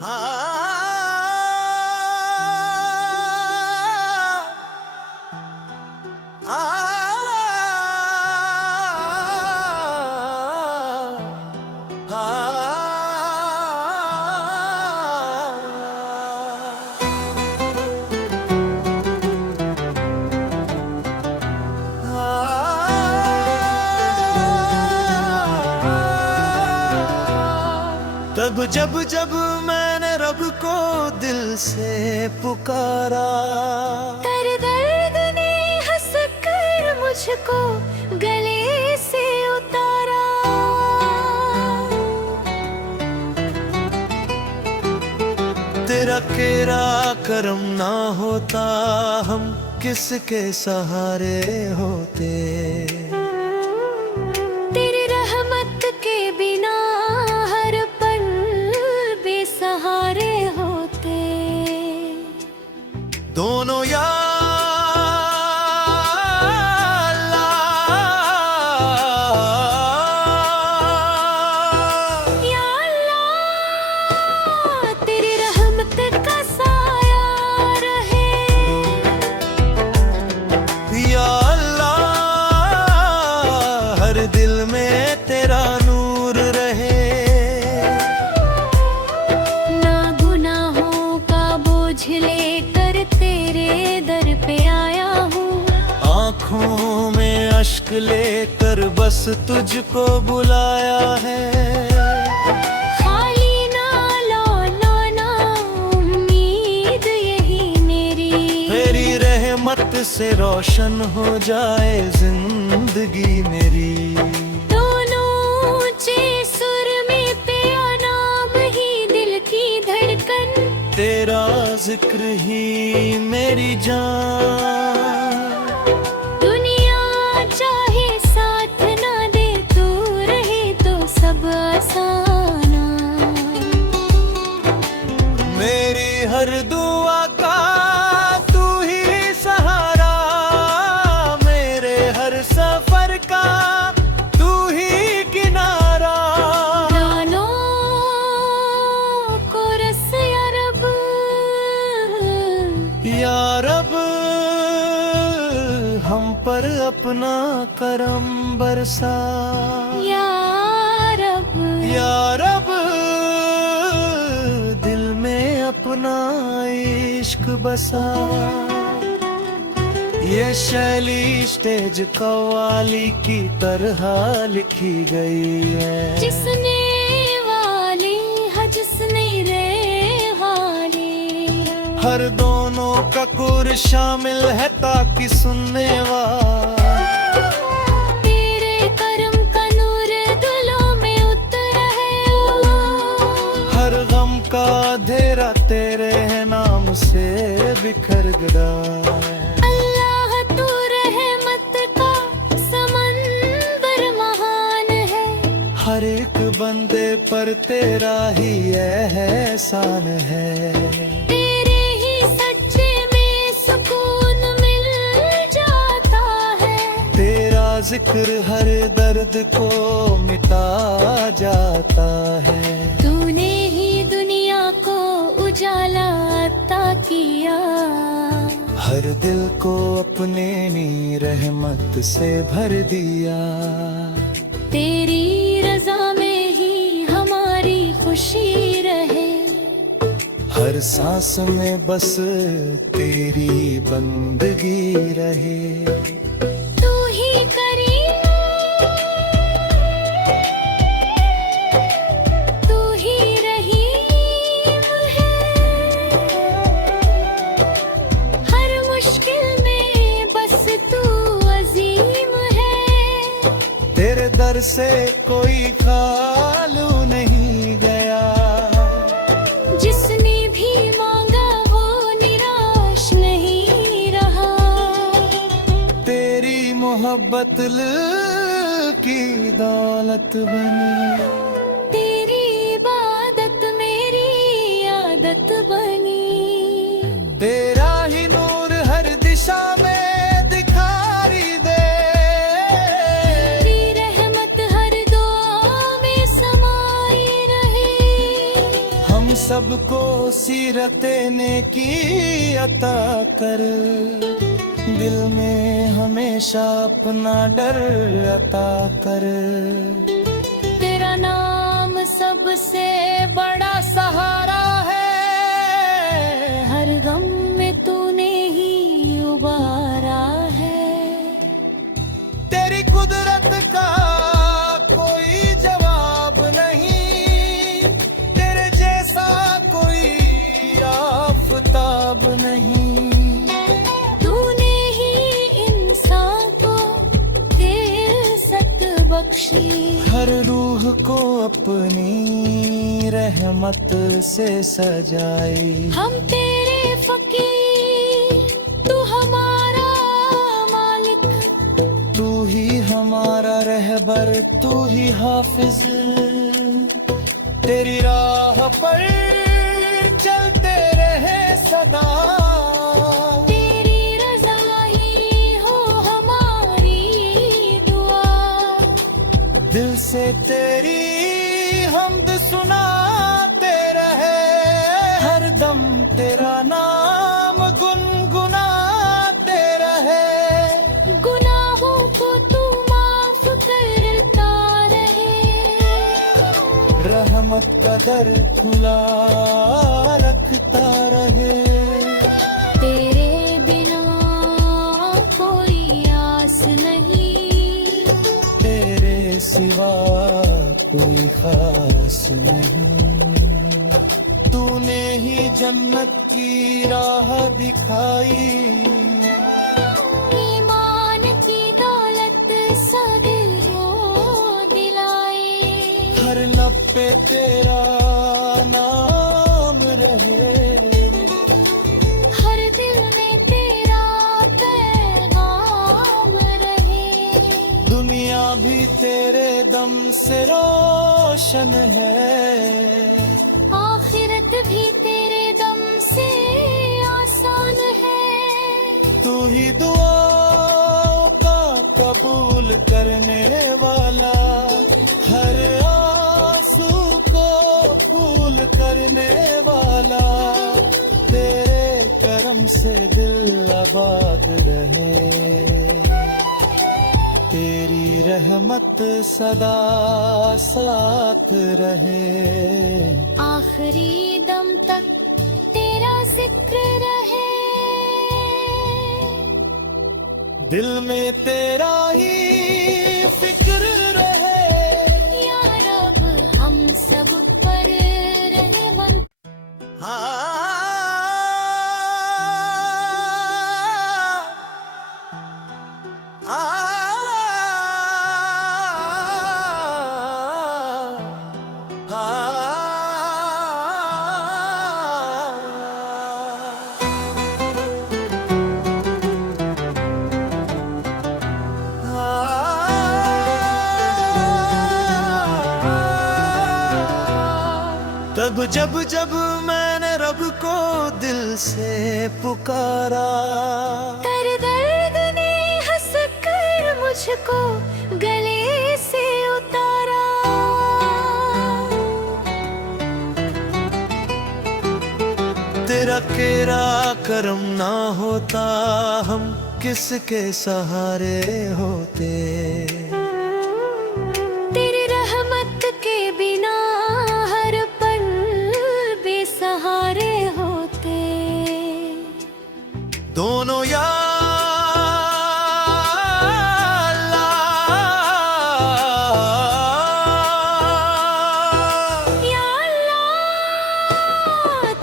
तब जब जब मैंने रब को दिल से पुकारा, कर दर्द ने हंस कर मुझको गले से उतारा। तेरा केरा करम ना होता हम किसके सहारे होते। तेरी रहमत के बिना हर पल बेसहारे होते। दोनों या दिल में तेरा नूर रहे। ना गुनाहों का बोझ लेकर तेरे दर पे आया हूँ। आँखों में अश्क लेकर बस तुझको बुलाया है। खाली ना लौटाना उम्मीद यही मेरी। तेरी रहमत से रोशन हो जाए जिंदगी मेरी। दोनों ऊंचे सुर में पिया नाम ही दिल की धड़कन। तेरा जिक्र ही मेरी जान। दुनिया चाहे साथ ना दे तू रहे तो सब आसाना। मेरी हर दुआ का तू ही सहारा। मेरे हर सफर का तू ही किनारा। गानों को रस या रब, या रब हम पर अपना करम बरसा। या रब, या रब दिल में अपना इश्क बसा। ये शैली स्टेज कव्वाली की तरह लिखी गई है। जिसने वाली है जिसने रे वाली। हर दोनों का कुर शामिल है ताकि सुनने वाला तेरे करम का नूर दिलों में उतर है। हर गम का अंधेरा तेरे नाम से बिखर गया है। अल्लाह तू रहमत का समंदर महान है। हर एक बंदे पर तेरा ही एहसान है। तेरे ही सच्चे में सुकून मिल जाता है। तेरा जिक्र हर दर्द को मिटा जाता है। तूने ही दुनिया को उजाला अता किया। हर दिल को अपने नी रहमत से भर दिया। तेरी रजा में ही हमारी खुशी रहे। हर सांस में बस तेरी बंदगी रहे। तू ही करीम, तू ही रहीम है। हर मुश्किल में बस तू अजीम है। तेरे दर से कोई खालू नहीं गया। जिसने भी मांगा वो निराश नहीं रहा। तेरी मोहब्बत की दौलत बनी। तेरी इबादत मेरी आदत बनी। तेरा ही नूर हर दिशा में दिखाई दे। तेरी रहमत हर दुआ में समाई रहे। हम हम सबको सीरते नेकी अता कर, दिल में हमेशा अपना डर अता कर। तेरा नाम सबसे बड़ा सहारा है, हर गम में तूने ही उबारा है। तेरी कुदरत का कोई जवाब नहीं, तेरे जैसा कोई आफताब नहीं। तूने ही इंसान को इज्जत बख्शी, हर रूह को अपनी रहमत से सजाई। हम तेरे फकीर, तू हमारा मालिक, तू ही हमारा रहबर, तू ही हाफिज। तेरी राह पर चलते रहे सदा, तेरी रज़ा ही हो हमारी दुआ। दिल से तेरी हमद सुनाते रहे, हर दम तेरा नाम गुनगुनाते रहे। गुनाहों को तू माफ करता रहे, रहमत का दर खुला रखता रहे। तेरे बिना कोई आस नहीं, तेरे सिवा कोई खास नहीं। तूने ही जन्नत की राह दिखाई, ईमान की दौलत सा दिल वो दिलाए। हर लब पे तेरा नाम रहे, हर दिल में तेरा पैगाम रहे। दुनिया भी तेरे दम से रोशन है, आखिरत भी तेरे दम से आसान है। तू ही दुआओं का कबूल करने वाला, हर आंसू को फूल करने वाला। तेरे करम से दिल आबाद रहे, तेरी रहमत सदा साथ रहे। आखिरी दम तक तेरा जिक्र रहे, दिल में तेरा ही फिक्र रहे। या रब हम सब पर रहमत। तब जब जब मैंने रब को दिल से पुकारा, कर दर्द ने हंस कर मुझको गले से उतारा। तेरा केरा करम ना होता, हम किसके सहारे होते। तेरी रहमत के बिना हर पल बेसहारे होते। दोनों या या अल्लाह,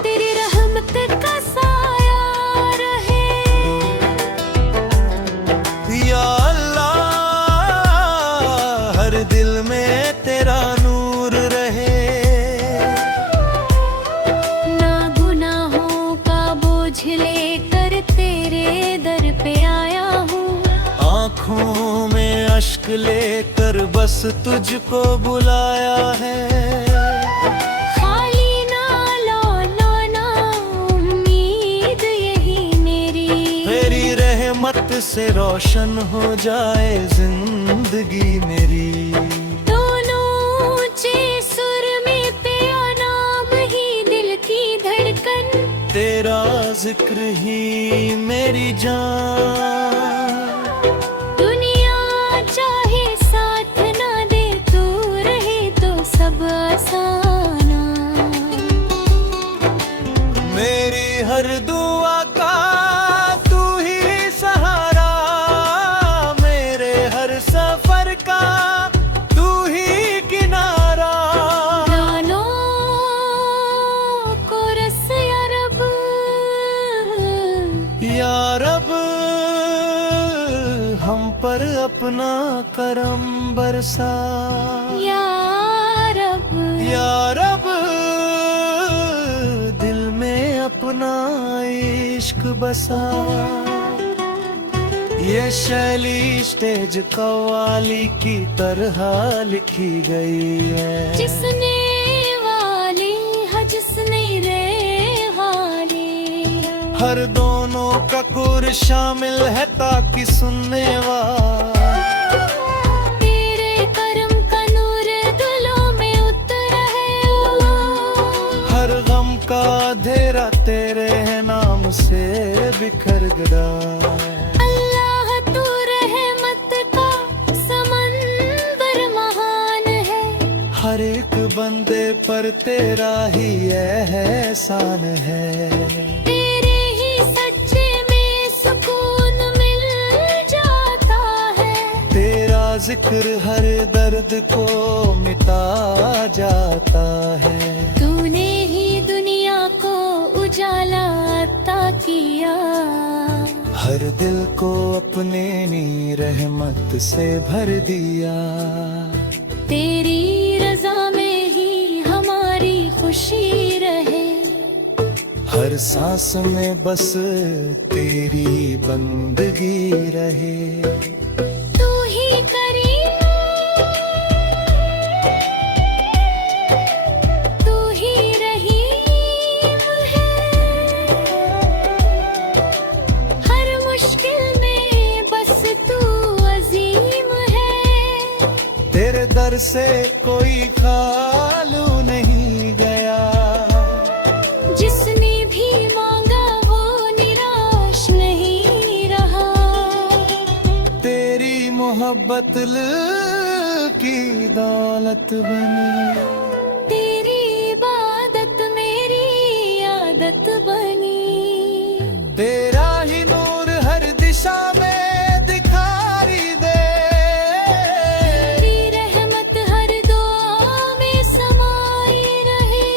तेरी रहमत का साया रहे। या अल्लाह, हर दिल में तेरा नूर रहे। ना गुनाहों का बोझ लेकर तेरे दर पे आया हूँ, आँखों में अश्क लेकर बस तुझको बुलाया है। खाली ना लौटाना उम्मीद यही मेरी। तेरी रहमत से रोशन हो जाए जिंदगी मेरी। दोनों ऊंचे सुर में तेरा नाम ही दिल जिक्र ही मेरी जान। दुनिया चाहे साथ ना दे, तू रहे तो सब आसाना। मेरी हर दुआ का तू ही सहारा, मेरे हर सफर का तू ही किनारा। गानों को रस या रब, या रब हम पर अपना करम बरसा। या रब, या रब दिल में अपना इश्क बसा। ये शैली स्टेज कव्वाली की तरह लिखी गई है। जिसने वाली है जिसने रे हारी। हर दोनों का कुर शामिल है ताकि सुनने वाला तेरे करम का नूर दिलों में उतर है। हर गम का अंधेरा तेरे नाम से बिखर गया। अल्लाह तू रहमत का समंदर महान है। हर एक बंदे पर तेरा ही एहसान है। तेरे ही सच्चे में सुकून मिल जाता है। तेरा जिक्र हर दर्द को मिटा जाता है। तूने ही दुनिया को उजाला अता किया। हर दिल को अपने नी रहमत से भर दिया। तेरी रजा में ही हमारी खुशी रहे। हर सांस में बस तेरी बंदगी रहे। तू ही करीम, तू ही रहीम है। हर मुश्किल में बस तू अजीम है। तेरे दर से कोई खालू नहीं गया। जिसने भी मांगा वो निराश नहीं रहा। तेरी मोहब्बत की दौलत बनी। तेरी इबादत मेरी आदत बनी। तेरा ही नूर हर दिशा में दिखाई दे। तेरी रहमत हर दुआ में समाई रहे।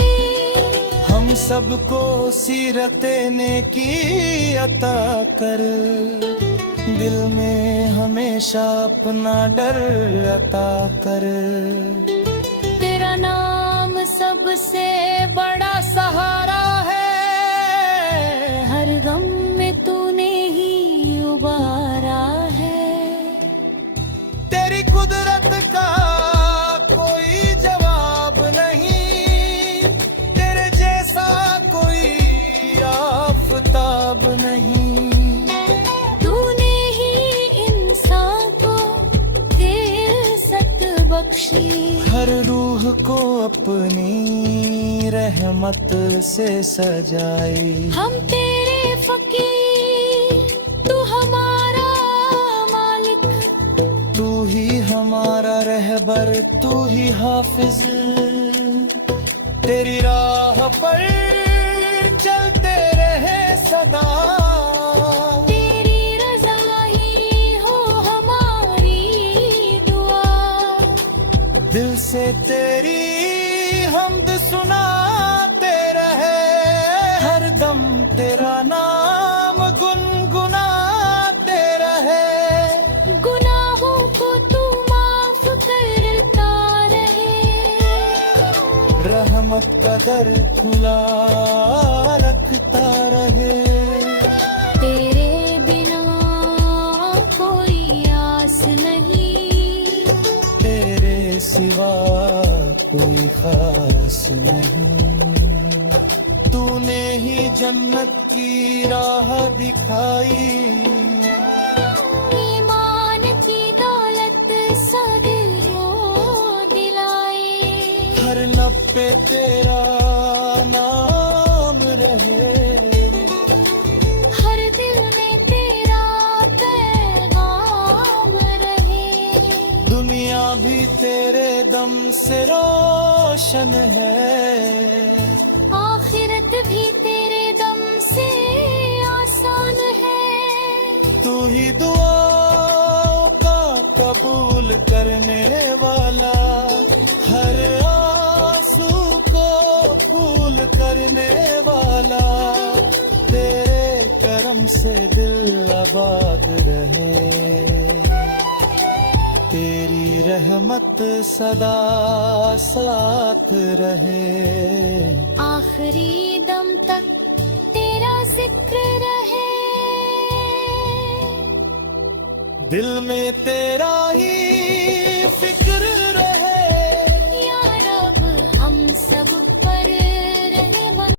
हम सबको सीरत नेकी अता कर। दिल में हमेशा अपना डर अता कर। तेरा नाम सबसे बड़ा सहारा है। हर गम में तूने ही उबारा है। तेरी कुदरत का कोई जवाब नहीं। तेरे जैसा कोई आफताब नहीं। तूने ही इंसान को इज्जत बख्शी। हर रूह को अपनी रहमत से सजाई। हम तेरे फकीर, तू हमारा मालिक। तू ही हमारा रहबर, तू ही हाफिज। तेरी राह पर चलते रहे सदा। तेरी रज़ा ही हो हमारी दुआ। दिल से तेरी हमद सुनाते रहे। हर दम तेरा नाम गुनगुनाते रहे। गुनाहों को तू माफ करता रहे। रहमत का दर खुला रखता रहे। तेरे बिना कोई आस नहीं। तेरे सिवा कोई खास नहीं। तूने ही जन्नत की राह दिखाई। ईमान की दौलत सा दिल को दिलाए। हर लब पे तेरा नाम रहे। से रोशन है, आखिरत भी तेरे दम से आसान है। तू ही दुआओं का कबूल करने वाला, हर आंसू को फूल करने वाला, तेरे करम से दिल आबाद रहे, तेरी रहमत सदा साथ रहे। आखिरी दम तक तेरा जिक्र रहे, दिल में तेरा ही